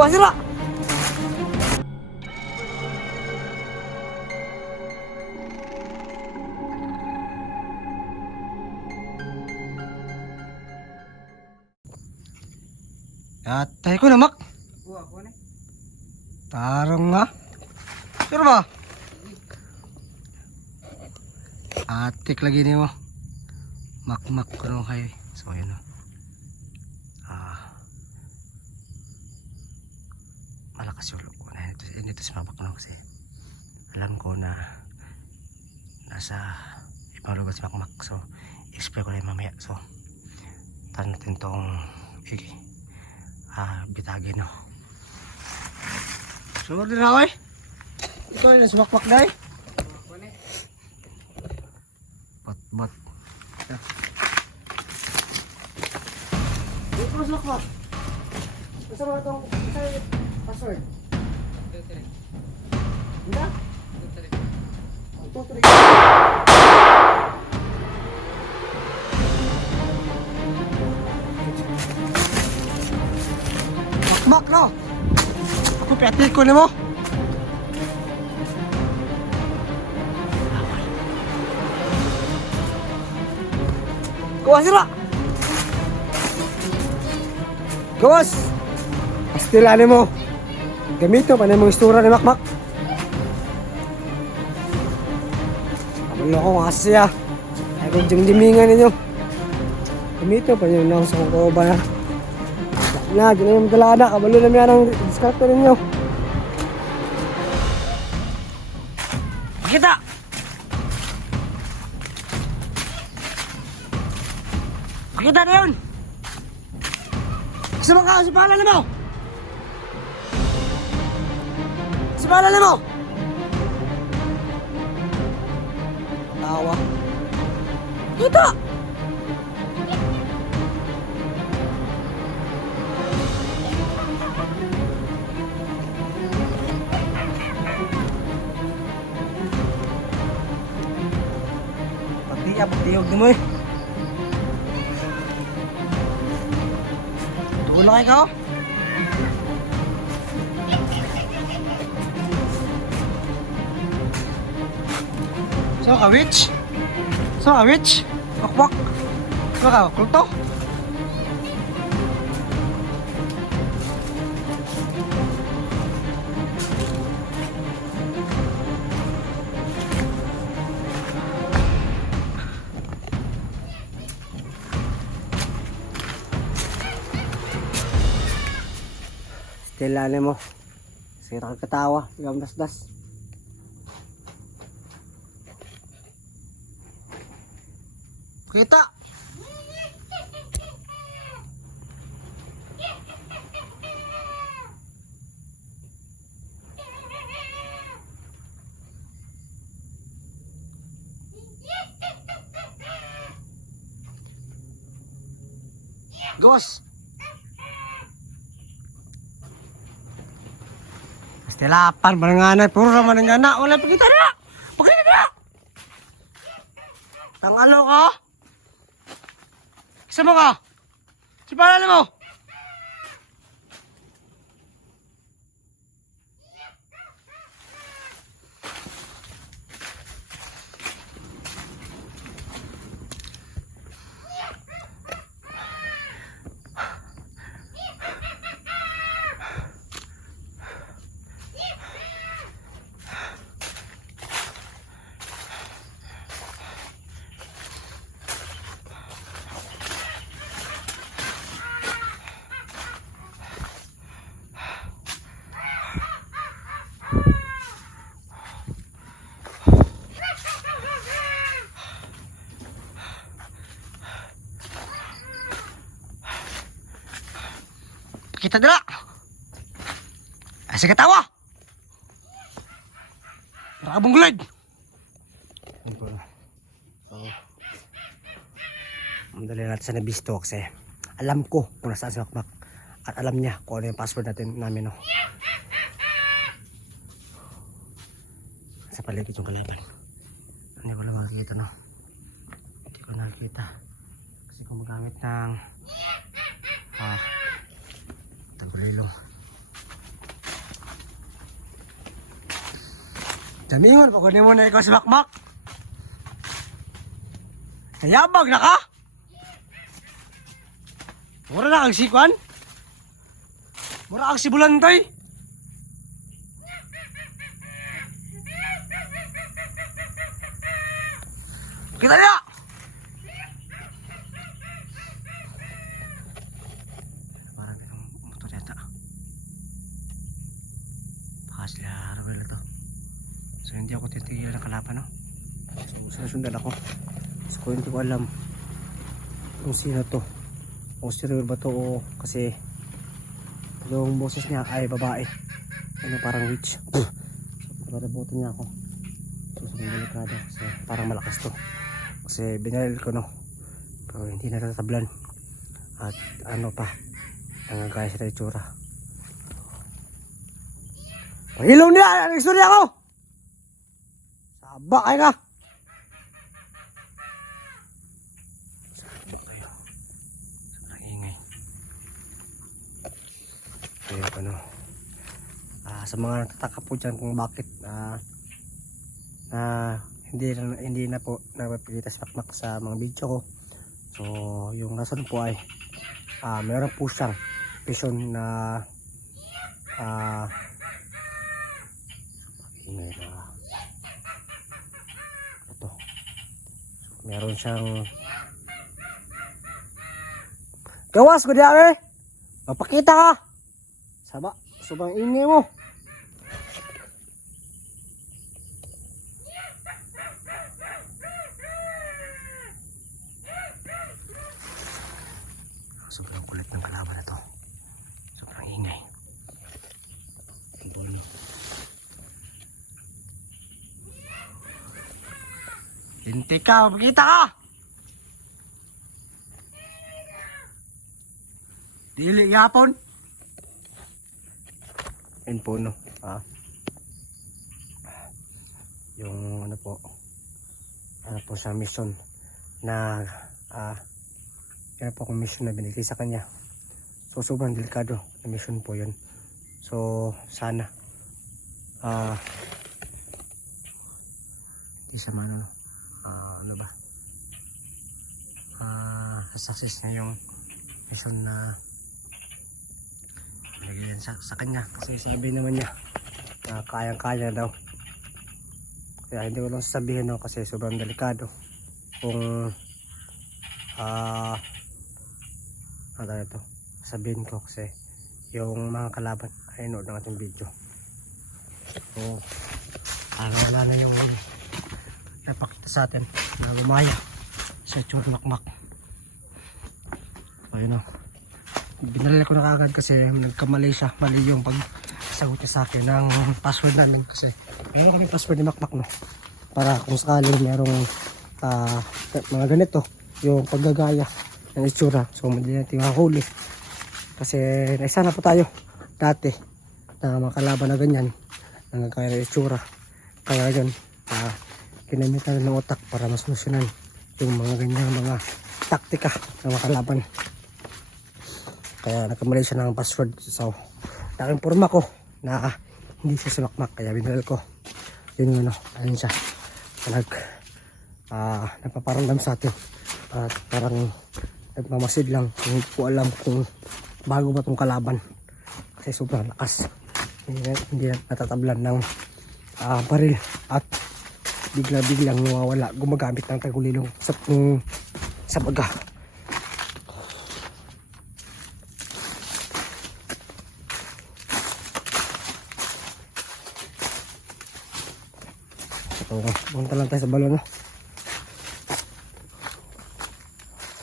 Kuha sila! Atay ko na, Mak. Kuha ko na. Tarong nga. Sure ba? Atik lagi ni mo. Mak ko nung kayo. So yun o. Malakas yung loob ko na ito si Mamak no, kasi alam ko na nasa ibang lugar si Makmak. So i-explain ko na yung mamaya. So tahan natin tong bitagin no. Sure din ako eh. Ito yung nasa Makmak na eh. Bat. Dito sa Makmak. Gusto mo itong password? Hindi? Ito, 3. Makmak no? Ako piatik ko na mo. Gawas sila! Gawas! Pastilan mo. Gamito pa na mong istura ni Makmak. Kabalo ko mga siya. Ay kung ding-dimingan ninyo. Gamito pa nyo na sa kong kauban na. Na, dyan na yung dalada. Kabalo na yan ang diskarte ninyo. Kita! Pakita na yun! Kasama ka! Sa pangalan mo! Sa pangalan mo! Tawa. Kita! Pagtiyog na mo eh. Tulo kayo ka? So ka, witch? So ka, witch? Wakwak? So ka, kulto? Stilanin mo. Sira ka katawa. Sigang das-das. Kita! Gos! Pastilapan, mananganay. Puro na mananganak. Wala pakita na! Pakita na! Tangalo ka? Kasama ka? Si pangalan mo? Kita dala. Ay, sige tawa. Nakabong gulad. Mandali natin sa nabisto kasi alam ko kung nasaan si Makmak. At alam niya kung ano yung password namin. No? Sa paligid yung kalaban. Hindi ko lang makikita. No? Hindi ko nakikita. Kasi kung magamit ng tagulilong Damingon, pakunin mo na ikaw si Makmak. Nayabag na ka? Mura na kang sikwan? Mura kang si Bulantoy? Kita niya! Parang itong motor yata. Baka sila Arabel ito. So hindi ako titigil ng kalaban, no? So sundan ako. So kung hindi ko alam kung sino to. Kung sino ba to o kasi yung boses niya ay babae. Ano parang witch. So pagkadabutan niya ako. So delikado kasi parang malakas to. Kasi binaril ko, no, pero hindi natatablan at ano pa nangagaya sa itsura. Pahilaw niya! Ano istorya ko? Saba kayo ka! Saba kayo. Sobrang ingay. Kaya ano, sa mga natataka po dyan kung bakit hindi na po napapakita si Makmak sa mga video ko. So yung rason po ay meron po siyang vision na ito. Meron siyang gawas ko diya mapakita ka saba sobrang ingay mo. Sobrang kulit ng kalaban na to. Sobrang ingay. Lintik ka, mapakita ka! Dili yapon. Ayun po, no. Yung ano po sa mission na yan po akong mission na binigay sa kanya. So sobrang delikado na mission po yun. So sana hindi siya ano ba success niya yung mission na binigay yan sa kanya. Kasi sabi naman niya na kayang-kaya daw. Kaya hindi ko lang sasabihin, no, kasi sobrang delikado kung ano ito sabihin ko kasi yung mga kalaban ay nood ng ating video. So wala na yung napakita sa atin na lumaya sa itsura Makmak. Ayun, no, binalala ko na kagad kasi nagkamali siya. Mali yung pagsagot niya sa akin ng password namin kasi mayroon kaming password ni Makmak, no, para kung sakali merong mga ganito yung paggagaya ng itsura. So hindi natin makahuli kasi naisa na po tayo dati na mga kalaban na ganyan nangagaya ng itsura. Kaya yun kinamitan ng utak para masolusyonan yung mga ganyan mga taktika ng mga kalaban. Kaya nagkamali siya ng password. So nakinforma ko na hindi siya si Makmak kaya binalal ko. Yun ano, ayun siya nagpaparandam sa atin at parang nagmamasid lang. Hindi ko alam kung bago ba itong kalaban kasi sobrang lakas. Hindi natatablan ng baril at bigla-biglang nawawala gumagamit ng tagulilong sa baga. Punta lang tayo sa balon, no?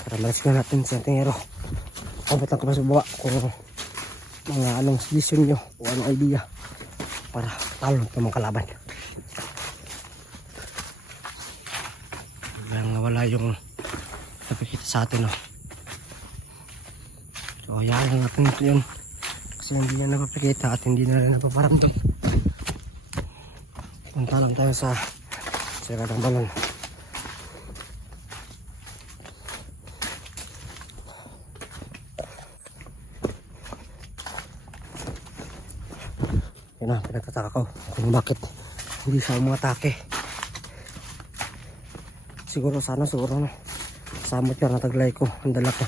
Para malasgan natin sa tingero. Abot lang kami sa baba kung mga anong suggestion nyo o anong idea para talo ng mga kalaban. Biglang nawala yung napikita sa atin, no? So hayaan lang natin ito yun kasi hindi niya napapikita at hindi na rin napaparamdam. Punta lang tayo sa ng balon. Yan na, pinagtataka ko kung bakit hindi siya umatake. Siguro siguro no. Samot yan nataglay ko. Ang dala ko.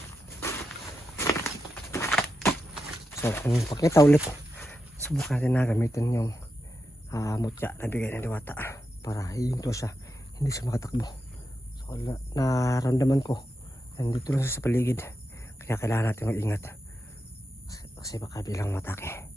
So kung pakita ulit, subukan natin na gamitin yung mutya na bigay ng Diwata para hihinto siya, hindi siya makatakbo. So naramdaman ko nandito lang siya sa paligid, kaya kailangan natin mag-ingat kasi baka bilang matake.